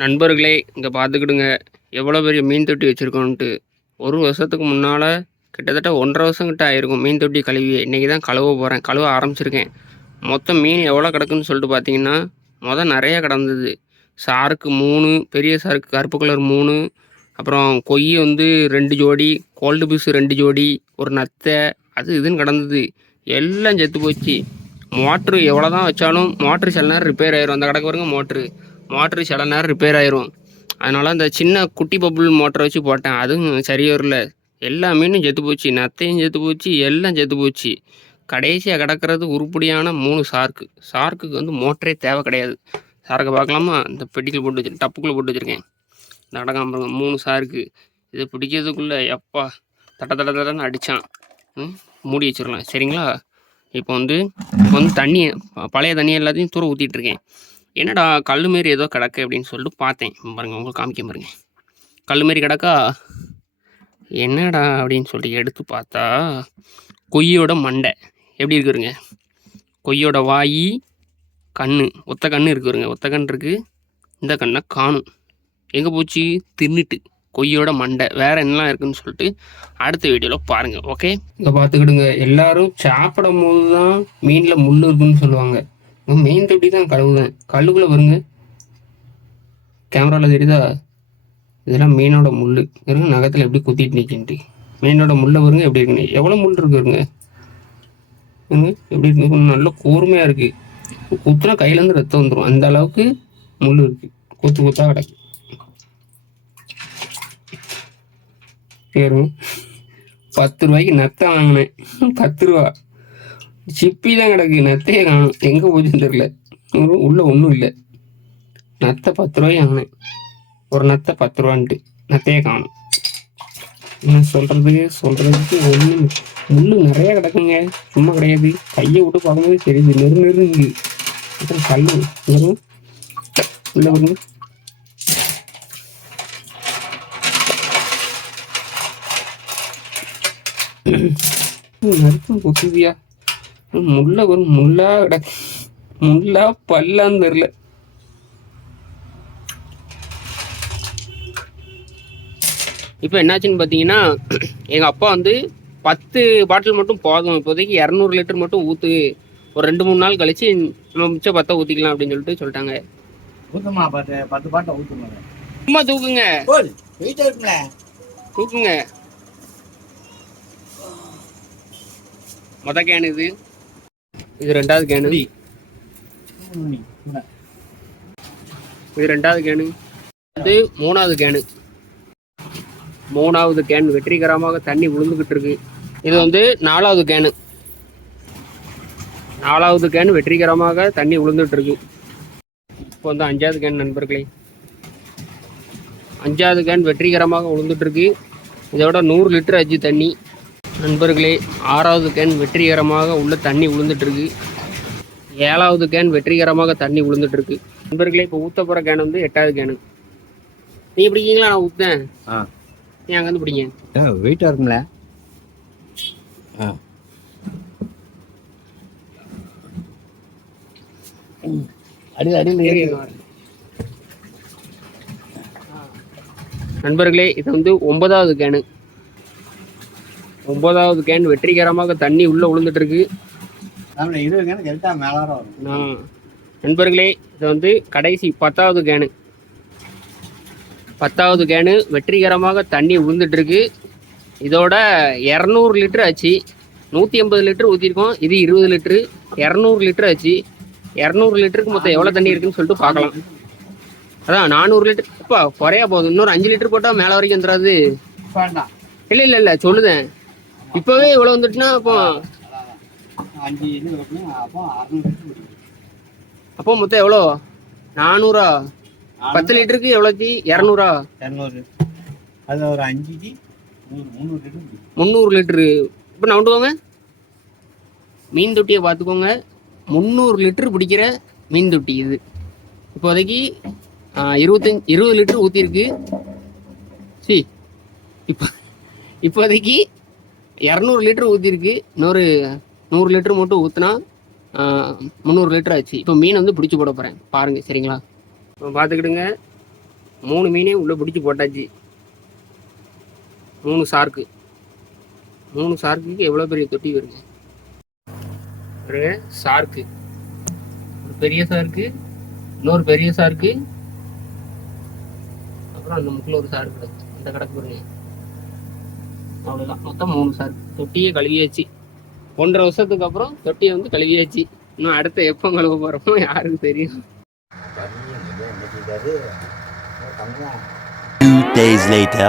நண்பர்களே, இங்கே பார்த்துக்கிடுங்க. எவ்வளோ பெரிய மீன் தொட்டி வச்சுருக்கோன்ட்டு. ஒரு வருஷத்துக்கு முன்னால் கிட்டத்தட்ட 1.5 வருஷம் கிட்ட ஆயிருக்கும் மீன் தொட்டி கழுவி. இன்றைக்கி தான் கழுவ போகிறேன், கழுவ ஆரம்பிச்சிருக்கேன். மொத்தம் மீன் எவ்வளோ கிடக்குன்னு சொல்லிட்டு பார்த்தீங்கன்னா, நிறையா கிடந்தது. சாருக்கு 3, பெரிய சாருக்கு கருப்பு கலர் 3, அப்புறம் கொய் வந்து 2 ஜோடி, கோல்டு பீஸு 2 ஜோடி, ஒரு நத்தை, அது இதுன்னு கிடந்தது. எல்லாம் செத்து போச்சு. மோட்ரு எவ்வளோ தான் வச்சாலும் மோட்ரு சில நேரம் ரிப்பேர் ஆயிரும். அந்த கிடக்கு பாருங்க மோட்ரு சில நேரம் ரிப்பேர் ஆயிரும். அதனால் அந்த சின்ன குட்டி பப்புள் மோட்டரை வச்சு போட்டேன். அதுவும் சரி வரல. எல்லா மீனும் செத்து போச்சு, நத்தையும் செத்து போச்சு, எல்லாம் செத்து போச்சு. கடைசியாக கிடக்கிறது உருப்படியான 3 சார்க்குக்கு வந்து மோட்டரே தேவை கிடையாது. சார்க்கை பார்க்கலாமா? இந்த பெட்டிக்குள்ள போட்டு வச்சு டப்புக்குள்ளே போட்டு வச்சுருக்கேன். இந்த அடகாம்பங்க 3 சாருக்கு. இதை பிடிக்கிறதுக்குள்ளே எப்பா தட்டன்னு அடித்தான். மூடி வச்சிடலாம் சரிங்களா? இப்போ வந்து தண்ணி, பழைய தண்ணி எல்லாத்தையும் தூர ஊற்றிட்டுருக்கேன். என்னடா கல் மாரி ஏதோ கிடக்கு அப்படின்னு சொல்லிட்டு பார்த்தேன். பாருங்கள், உங்களுக்கு காமிக்க பாருங்க. கல் மாரி கிடக்கா? என்னடா அப்படின்னு சொல்லிட்டு எடுத்து பார்த்தா கொய்யோட மண்டை எப்படி இருக்குதுங்க. கொய்யோட வாய், கண், ஒத்த கண் இருக்குதுங்க. ஒத்த கண் இருக்குது. இந்த கண்ணை காணும். எங்கே போச்சு? தின்னுட்டு. கொய்யோட மண்டை. வேறு என்னலாம் இருக்குதுன்னு சொல்லிட்டு அடுத்த வீடியோவில் பாருங்கள். ஓகே, இங்கே பார்த்துக்கிடுங்க. எல்லோரும் சாப்பிடும் போது தான் மீனில் முள் இருக்குன்னு சொல்லுவாங்க. மீன் தொட்டி தான் கழுவுதான். கல்லுக்குள்ளே வருங்க, கேமராவில் தெரியுதா? இதெல்லாம் மீனோட முள் இருங்க. நகத்தில் எப்படி குத்திட்டு நிற்கின்ட்டு மீனோட முள்ளை வருங்க. எப்படி இருக்குங்க? எவ்வளோ முள் இருக்குங்க எப்படி இருக்கு? நல்ல கூர்மையாக இருக்குது. குத்துனா கையிலேருந்து ரத்தம் வந்துடும். அந்த அளவுக்கு முள் இருக்குது. கொத்தாக கிடக்கு. பேரும் 10 ரூபாய்க்கு நத்தை வாங்கினேன். 10 ரூபா சிப்பி தான் கிடக்கு. நத்தையே காணும். எங்கே போச்சுன்னு தெரில. உள்ள ஒன்றும் இல்லை. நத்தை 10 ரூபாய்க்கு வாங்கினேன். ஒரு நத்தை 10 ரூபான்ட்டு நத்தையே காணும். என்ன சொல்கிறதுக்கு ஒன்றும் முள் நிறையா கிடக்குங்க. சும்மா கிடையாது. கையை விட்டு பார்க்கும்போது தெரியுது. நெருங்கு அப்புறம் கல் வரும் உள்ள வருங்க. நறுக்கும் கொசுதியா முள்ள வரும். முள்ளா கிடக்கு. முள்ளா பல்லான்னு தெரில. இப்போ என்னாச்சுன்னு பார்த்தீங்கன்னா, எங்கள் அப்பா வந்து 10 பாட்டில் மட்டும் போதும், இப்போதைக்கு 200 லிட்டர் மட்டும் ஊற்று, ஒரு 2-3 நாள் கழிச்சு நம்ம மிச்சம் 10 ஊற்றிக்கலாம் அப்படின்னு சொல்லிட்டாங்க. ஊற்றுமா 10 பாட்டில் ஊற்றுமா? சும்மா தூக்குங்க, தூக்குங்க. மொதல் கேனு இது 2வது கேனு, இது 2வது கேனு, இது 3வது கேனு. 3வது கேன் வெற்றிகரமாக தண்ணி விழுந்துக்கிட்டு இருக்கு. இது வந்து 4வது கேனு. 4வது கேன் வெற்றிகரமாக தண்ணி விழுந்துட்டு இருக்கு. இப்போ வந்து 5வது கேன் நண்பர்களே. 5வது கேன் வெற்றிகரமாக விழுந்துட்டு இருக்கு. இதோட 100 லிட்டர் ஆச்சு தண்ணி நண்பர்களே. 6வது கேன் வெற்றிகரமாக உள்ள தண்ணி விழுந்துட்டு இருக்கு. 7வது கேன் வெற்றிகரமாக தண்ணி விழுந்துட்டு இருக்கு நண்பர்களே. இப்போ ஊற்ற போகிற கேன் வந்து 8வது கேனு. நீ பிடிக்கீங்களா? நான் ஊற்றேன். நீ அங்கே வந்து பிடிங்க. வெயிட்டாக இருக்குங்களா? நண்பர்களே, இது வந்து 9வது கேனு. 9வது கேன் வெற்றிகரமாக தண்ணி உள்ள விழுந்துட்டு இருக்கு நண்பர்களே. இது வந்து கடைசி 10வது கேனு. 10வது கேனு வெற்றிகரமாக தண்ணி விழுந்துட்டு இருக்கு. இதோட 200 லிட்டர் ஆச்சு. 180 லிட்டர் ஊற்றிருக்கோம். இது 20 லிட்டரு, 200 லிட்டர் ஆச்சு. 200 லிட்டருக்கு மொத்தம் எவ்வளோ தண்ணி இருக்குன்னு சொல்லிட்டு பார்க்கலாம். அதான் 400 லிட்டர். இப்போ குறையா போகுது. இன்னொரு 5 லிட்டர் போட்டால் மேலே வரைக்கும் வந்துடாது. இல்லை சொல்லுதேன். இப்போவே இவ்வளோ வந்துட்டுனா அப்போ மொத்தம் எவ்வளோ? 400. 10 லிட்டருக்கு எவ்வளோச்சி? 200. அது ஒரு 300 லிட்டரு. இப்போ நவுண்டுக்கோங்க. மீன் தொட்டியை பார்த்துக்கோங்க. 300 லிட்டர் பிடிக்கிற மீன் தொட்டி இது. இப்போதைக்கு 20 லிட்டர் ஊற்றிருக்கு. இப்போதைக்கு 200 லிட்டர் ஊற்றிருக்கு. இன்னொரு 100 லிட்டர் மட்டும் ஊற்றினா 300 லிட்டர் ஆச்சு. இப்போ மீன் வந்து பிடிச்சி போட போகிறேன் பாருங்கள் சரிங்களா? பார்த்துக்கிடுங்க. 3 மீனையும் உள்ளே பிடிச்சி போட்டாச்சு. 3 சார்க்கு. 3 சார்க்குக்கு எவ்வளோ பெரிய தொட்டி வருங்க. ஒரு சார்க்கு, ஒரு பெரிய சார்க்கு, இன்னொரு பெரிய சார்க்கு, அப்புறம் அந்த முக்கில் ஒரு சார்க்கு கிடக்கு, அந்த கிடக்கு பாருங்க. அவ்வளோதான், மொத்தம் 3 சார்க்கு. தொட்டியை கழுவியாச்சு. 1.5 வருஷத்துக்கு அப்புறம் தொட்டியை வந்து கழுவியாச்சு. இன்னும் அடுத்த எப்போ கழுவ போகிறோமோ யாருக்கு தெரியும். 2 days later.